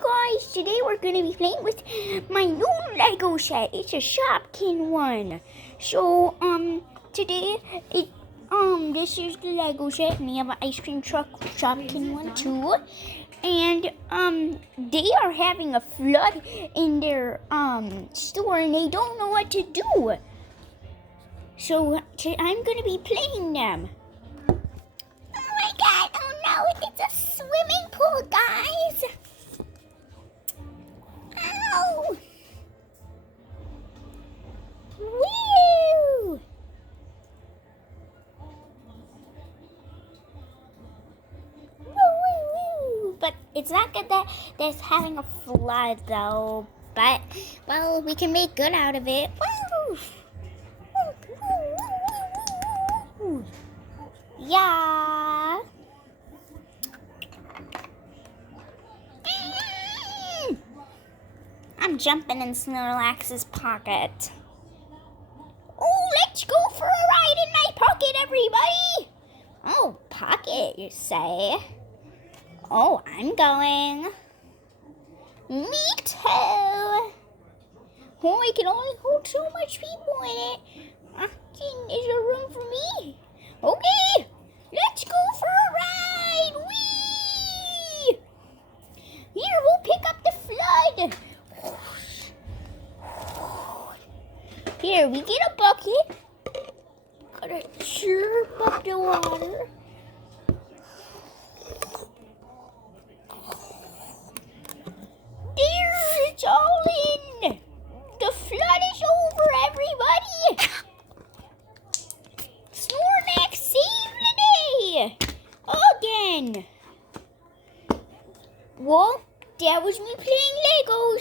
Guys, today we're going to be playing with my new Lego set. It's a Shopkin one. So, today, this is the Lego set, and we have an ice cream truck Shopkin one too. And, they are having a flood in their, store, and they don't know what to do. So, I'm going to be playing them. Oh my god, oh no, it's a swimming pool, guys. Ow! Woo! Woo! But it's not good that there's having a flood, though. But, well, we can make good out of it. Woo! Woo! Yeah! I'm jumping in Snorlax's pocket. Oh, let's go for a ride in my pocket, everybody! Oh, pocket, you say? Oh, I'm going. Me too. Oh, I can only hold so much people in it. Is there room for me? Okay, let's go for a ride. Whee! Here, we'll pick up the flood. Here, we get a bucket. Gotta chirp up the water. There, it's all in. The flood is over, everybody. Snorlax saved the day. Again. Well, that was me playing Legos.